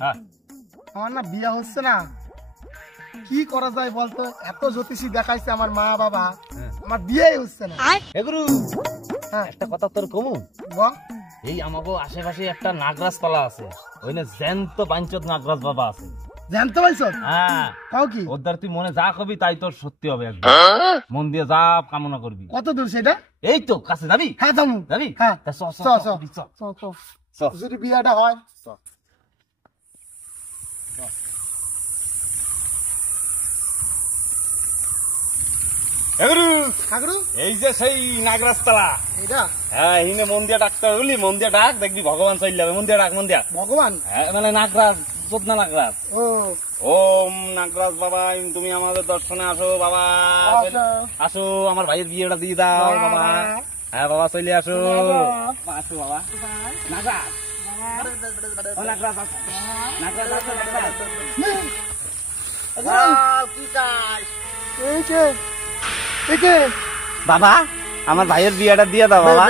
আমার না বিয়ে হচ্ছে না, কি করা যায় বলতো? এত জ্যোতিষী দেখাইছে আমার মা বাবা, আমার বিয়ে হচ্ছে না। এগুরু একটা কথা তোর কমু, এই আমাকে আশেপাশে একটা নাগরাজ তলা আছে, ওইনে জ্যান্ত বাঞ্চত নাগরাজ বাবা আছে। জানতে পারছো? হ্যাঁ, কাও কি ওদের তুই মনে যা কবি তাই তোর সত্যি হবে, একদম মন দিয়ে যা কামনা করবি। কত দূর সেটা? এই তো কাছে যাবি? হ্যাঁ যাবো। যাবি? হ্যাঁ তা চ, চ, চ, চ, চ, চ, চ, চ। চ। যদি বিয়েটা হয় এগুরু, ঠাকুর, এই যে সেই নাগরাজ তলা, এটা হ্যাঁ হিনে মন দিয়ে ডাকতে বলি, মন দিয়ে ডাক, দেখবি ভগবান চলে যাবে। মন দিয়ে ডাক, মন দিয়া। ভগবান? হ্যাঁ মানে নাগরাজ, চোদনা নাগরাজ। ও ওম নাগরাজ বাবা, তুমি আমাদের দর্শনে আসো বাবা, আচ্ছা। আসো আমার ভাইয়ের বিয়েটা দিয়ে দাও বাবা। হ্যাঁ বাবা চলে আসো, আসো বাবা। নাগরাজ, ও নাগরাজ আসো। নাগরাজ আসো, নাগরাজ। কি চাই? এই কে? এই কে? বাবা আমার ভাইয়ের বিয়েটা দিয়ে দাও বাবা।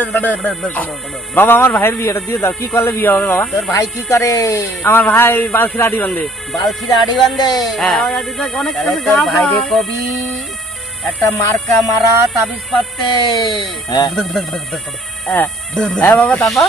বাবা আমার ভাইয়ের বিয়েটা দিয়ে দাও। কি করলে বিয়ে হবে বাবা? তোর ভাই কি করে? আমার ভাই বালছির আড়ি বান্ধে। বালছিরা আড়ি বান্ধে? হ্যাঁ। অনেক তাহলে কিছু তোর গাছ ভাইরে আছে। কবি একটা মার্কা মারা তাবিজ পাতে। হ্যাঁ হ্যাঁ বাবা, তারপর